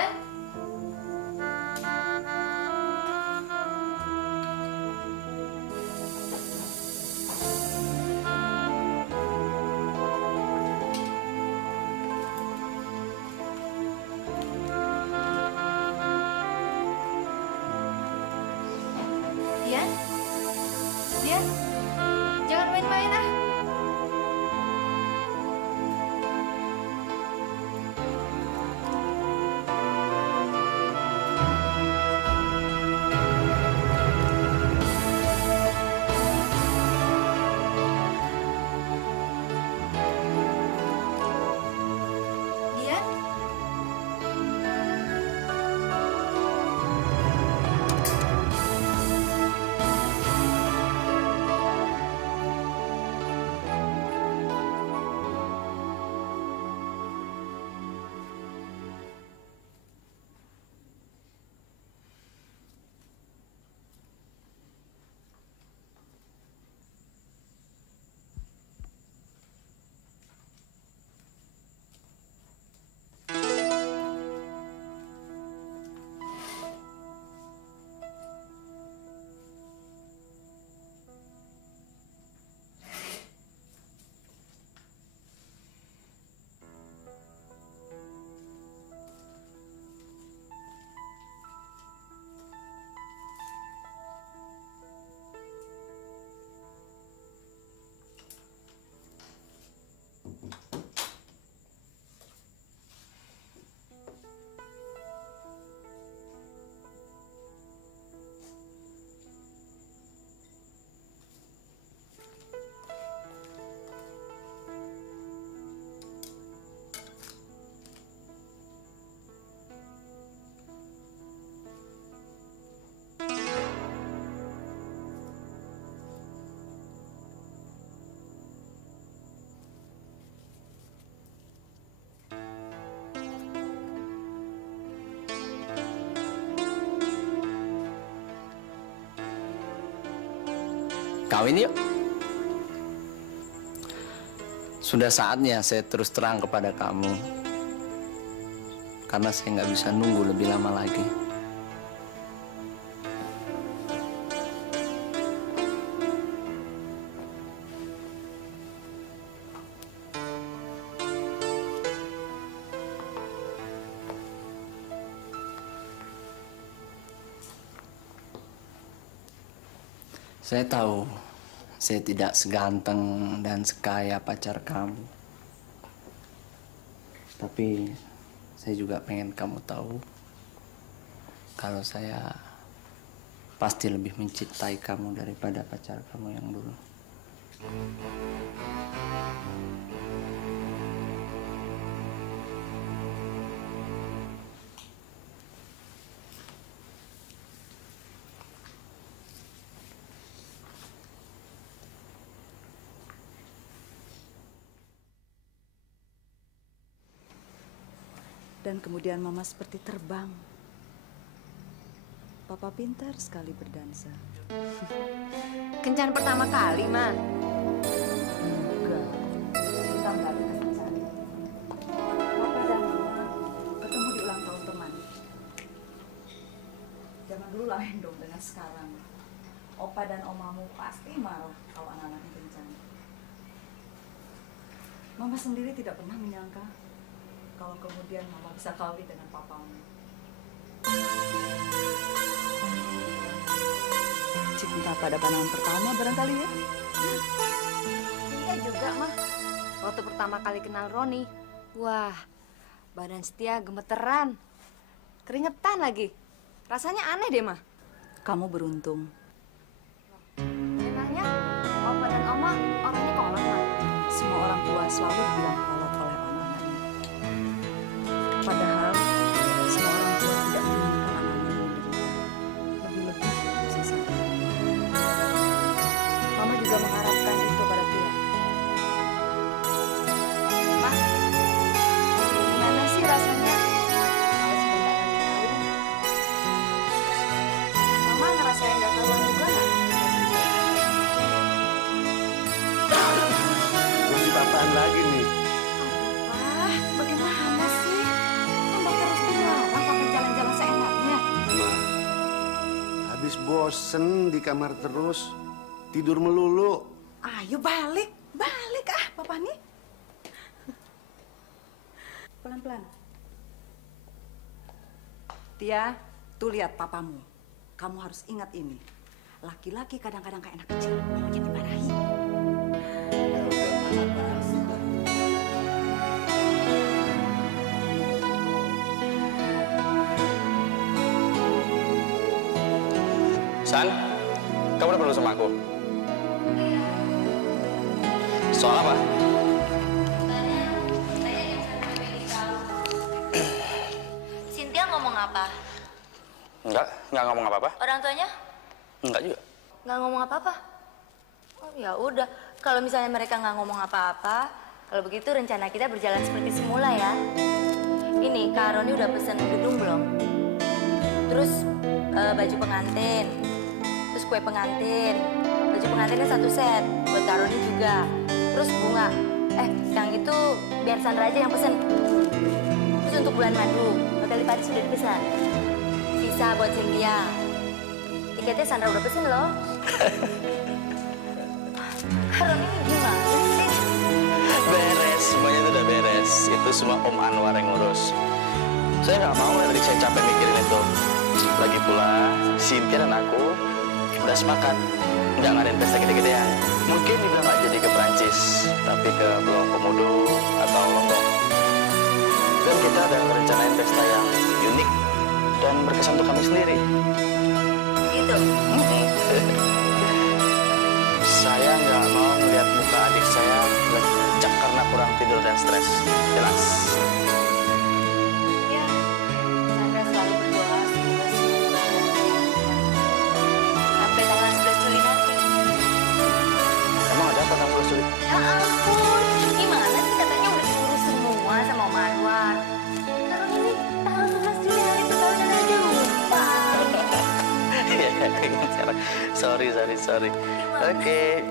Dian? Dian? Dian? Jangan main-main ah. Dian? Kawin yuk. Sudah saatnya saya terus terang kepada kamu. Karena saya nggak bisa nunggu lebih lama lagi. Saya tahu saya tidak seganteng dan sekaya pacar kamu. Tapi saya juga pengen kamu tahu kalau saya pasti lebih mencintai kamu daripada pacar kamu yang dulu. Dan kemudian Mama seperti terbang. Papa pintar sekali berdansa. Kencan pertama kali, Ma. Enggak. Kita nggak ada kencan. Papa dan Mama ketemu di ulang tahun teman. Jangan dulu lain dong dengan sekarang. Opa dan Omamu pasti marah kalau anak-anaknya kencan. Mama sendiri tidak pernah menyangka kalau kemudian Mama bisa kawin dengan papamu. Cinta pada pandangan pertama barangkali ya? Iya juga, Mah. Waktu pertama kali kenal Roni, wah, badan Setia gemeteran. Keringetan lagi. Rasanya aneh deh, Mah. Kamu beruntung. Memangnya Opa dan Oma orangnya kolot, Mah? Semua orang tua selalu dibilang kolot oleh anak-anaknya. Padahal semua orang tua tidak menginginkan anaknya menderita. Lebih-lebih sisa. Mama juga mengharapkan itu pada Tia. Mah, gimana sih rasanya kalau sebentar lagi kawin? Mama ngerasain gak karuan juga nggak? Musibah apaan lagi nih? bosen di kamar terus. Tidur melulu. Ayo balik, balik Papa nih. Pelan-pelan. Tia, tuh lihat papamu. Kamu harus ingat ini. Laki-laki kadang-kadang kayak anak kecil, maunya dimarahi. Ya udah, apaan sih? San, kamu udah perlu sama aku? Soal apa? Cynthia ngomong apa? Enggak ngomong apa-apa. Orang tuanya? Enggak juga. Nggak ngomong apa-apa? Oh ya udah, kalau misalnya mereka nggak ngomong apa-apa, kalau begitu rencana kita berjalan seperti semula ya. Ini, Kak Roni udah pesen gedung belum? Terus baju pengantin, terus kue pengantin. Baju pengantinnya 1 set, buat Kak Roni juga. Terus bunga. Yang itu biar Sandra aja yang pesen. Terus untuk bulan madu, hotel di Paris sudah dipesan. Sisa buat Cynthia. Tiketnya Sandra udah pesen loh. Roni ini gimana sih? Beres, semuanya itu udah beres. Itu semua Om Anwar yang ngurus. Saya nggak mau dari saya capek mikirin itu. Lagi pula, Cynthia dan aku udah sepakat nggak ngadain pesta gede-gedean. Mungkin dibilang nggak jadi ke Perancis, tapi ke Pulau Komodo atau Lombok. Dan kita udah merencanain pesta yang unik dan berkesan untuk kami sendiri. Gitu. Saya nggak mau melihat muka adik saya lecek karena kurang tidur dan stres. Jelas. Ya, Sandra selalu berdoa semoga semuanya sampai tanggal 11 Juli nanti. Emang ada apa tanggal 11 Juli? Ya ampun, gimana sih katanya udah diurus semua sama Om Anwar. Kalau ini tanggal 11 Juli hari perkawinan aja lupa. Iya, ingat sekarang. Sorry. Oke.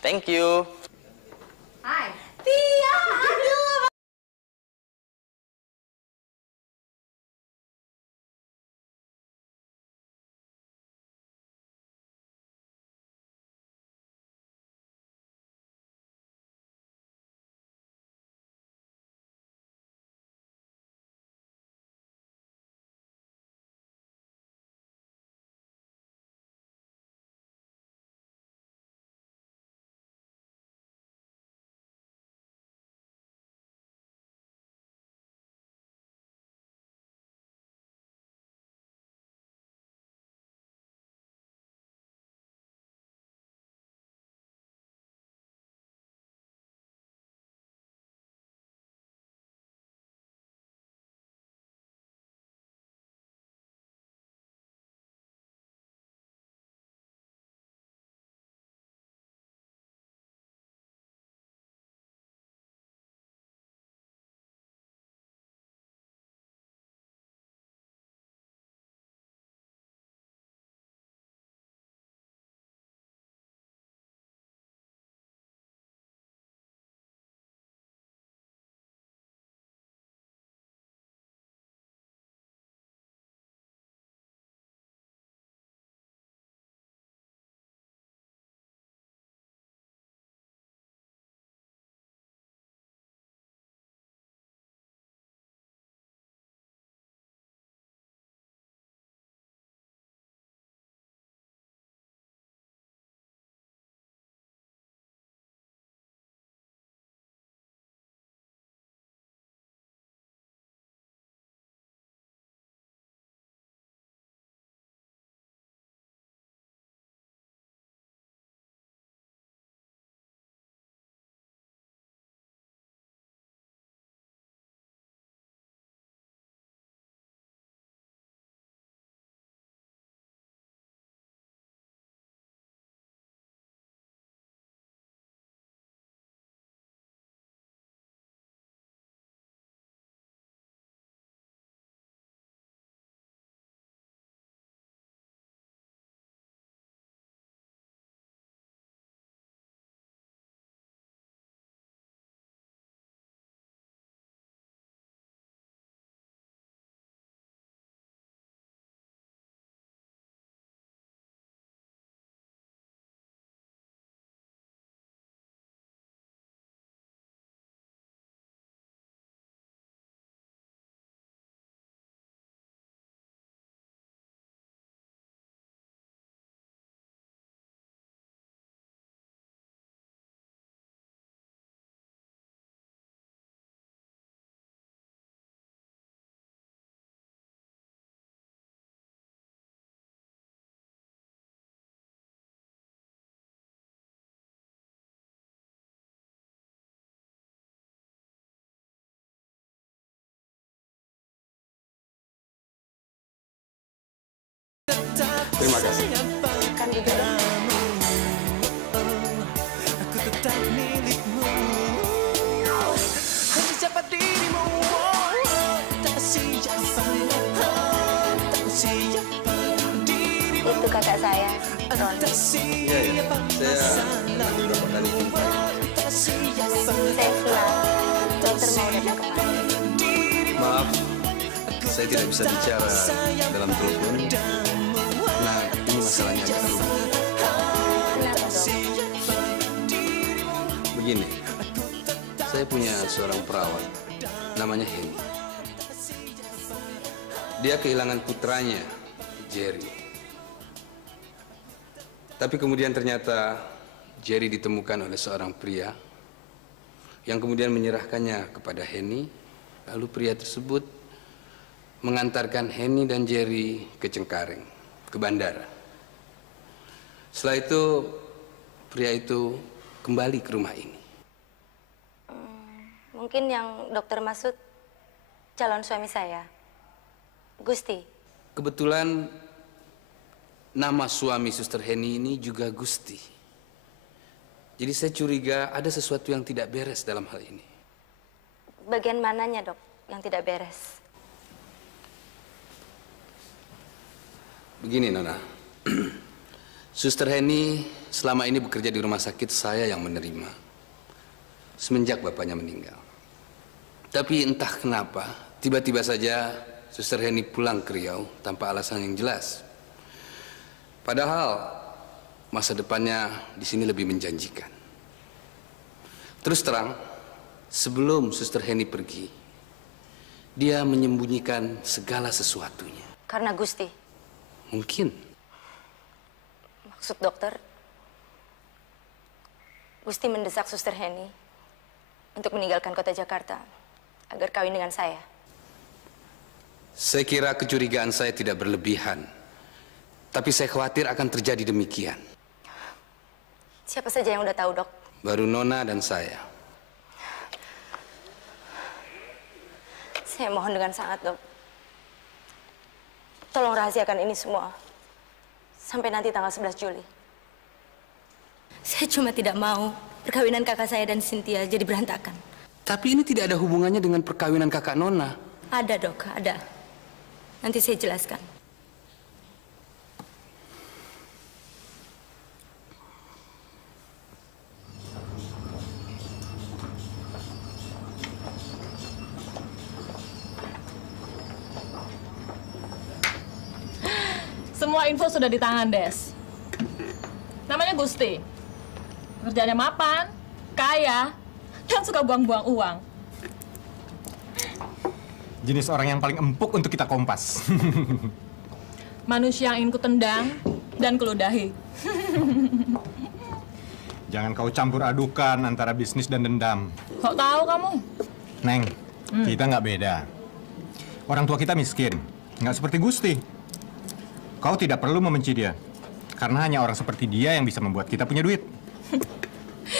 Thank you. Terima kasih. Kan juga. Itu kakak saya, Roni. Iya, saya beberapa kali jumpa. Saya Sula. Dokter mau datang kemari. Maaf, saya tidak bisa bicara dalam telepon. Nah, ini masalahnya agak rumit. Kenapa, Dok? Begini, saya punya seorang perawat, namanya Henny. Dia kehilangan putranya, Jerry. Tapi kemudian ternyata Jerry ditemukan oleh seorang pria yang kemudian menyerahkannya kepada Henny. Lalu pria tersebut mengantarkan Henny dan Jerry ke Cengkareng, ke bandara. Setelah itu, pria itu kembali ke rumah ini. Mungkin yang dokter maksud calon suami saya, Gusti. Kebetulan nama suami Suster Henny ini juga Gusti. Jadi saya curiga ada sesuatu yang tidak beres dalam hal ini. Bagian mananya, Dok, yang tidak beres? Begini, Nona. Suster Henny selama ini bekerja di rumah sakit saya yang menerima. Semenjak bapaknya meninggal. Tapi entah kenapa, tiba-tiba saja Suster Henny pulang ke Riau tanpa alasan yang jelas. Padahal masa depannya di sini lebih menjanjikan. Terus terang, sebelum Suster Henny pergi, dia menyembunyikan segala sesuatunya. Karena Gusti. Mungkin. Maksud dokter, Gusti mendesak Suster Henny untuk meninggalkan kota Jakarta agar kawin dengan saya. Saya kira kecurigaan saya tidak berlebihan. Tapi saya khawatir akan terjadi demikian. Siapa saja yang udah tahu, Dok? Baru Nona dan saya. Saya mohon dengan sangat, Dok. Tolong rahasiakan ini semua. Sampai nanti tanggal 11 Juli. Saya cuma tidak mau perkawinan kakak saya dan Cynthia jadi berantakan. Tapi ini tidak ada hubungannya dengan perkawinan kakak Nona. Ada, Dok, ada. Nanti saya jelaskan. Semua info sudah di tangan, Des. Namanya Gusti. Kerjanya mapan, kaya, dan suka buang-buang uang. Jenis orang yang paling empuk untuk kita kompas. Manusia yang ingin kutendang dan keludahi. Jangan kau campur adukan antara bisnis dan dendam. Kok tahu kamu? Neng, kita nggak beda. Orang tua kita miskin, nggak seperti Gusti. Kau tidak perlu membenci dia, karena hanya orang seperti dia yang bisa membuat kita punya duit.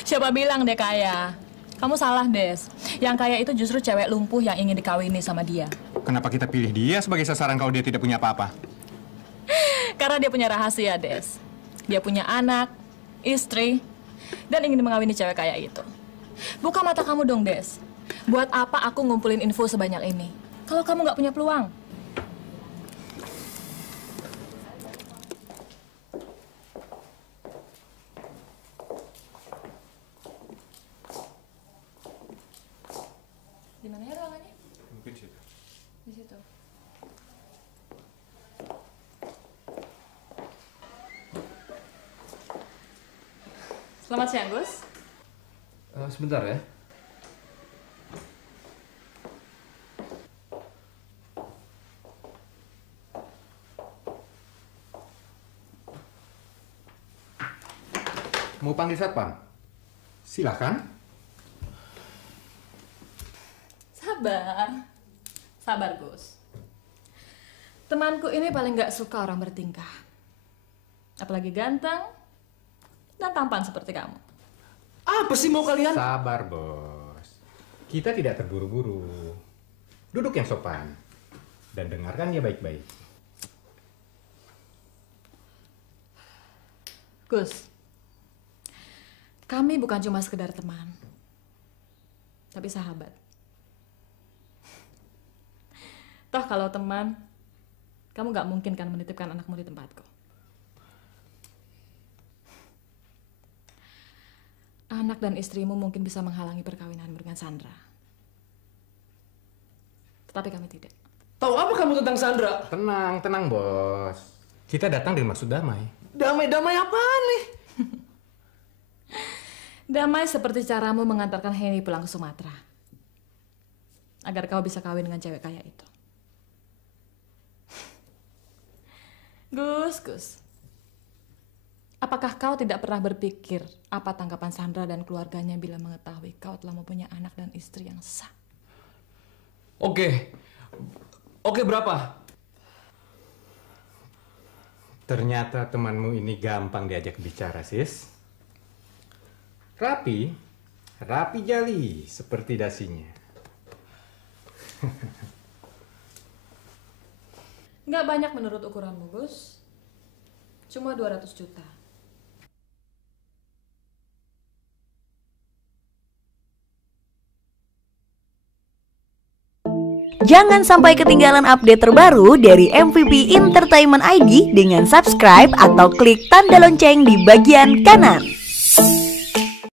Siapa bilang dia kaya? Kamu salah, Des. Yang kaya itu justru cewek lumpuh yang ingin dikawini sama dia. Kenapa kita pilih dia sebagai sasaran kalau dia tidak punya apa-apa? Karena dia punya rahasia, Des. Dia punya anak, istri, dan ingin mengawini cewek kaya itu. Buka mata kamu dong, Des. Buat apa aku ngumpulin info sebanyak ini? Kalau kamu nggak punya peluang. Di mana ya ruangannya? Mungkin situ. Di situ. Selamat siang, Gus. Sebentar ya. Mau panggil satpam? Silakan. Sabar. Sabar, Gus. Temanku ini paling nggak suka orang bertingkah. Apalagi ganteng dan tampan seperti kamu. Apa sih mau kalian? Sabar, Bos. Kita tidak terburu-buru. Duduk yang sopan. Dan dengarkan dia baik-baik. Gus, kami bukan cuma sekedar teman, tapi sahabat. Toh kalau teman, kamu gak mungkin kan menitipkan anakmu di tempatku. Anak dan istrimu mungkin bisa menghalangi perkawinanmu dengan Sandra. Tetapi kami tidak. Tahu apa kamu tentang Sandra? Tenang, tenang bos. Kita datang dengan maksud damai. Damai apaan nih? Damai seperti caramu mengantarkan Henny pulang ke Sumatera. Agar kau bisa kawin dengan cewek kaya itu. Gus. Apakah kau tidak pernah berpikir apa tanggapan Sandra dan keluarganya bila mengetahui kau telah mempunyai anak dan istri yang sah? Oke, berapa? Ternyata temanmu ini gampang diajak bicara, sis. Rapi jali seperti dasinya. Nggak banyak menurut ukuranmu, Gus. Cuma 200 juta. Jangan sampai ketinggalan update terbaru dari MVP Entertainment ID dengan subscribe atau klik tanda lonceng di bagian kanan.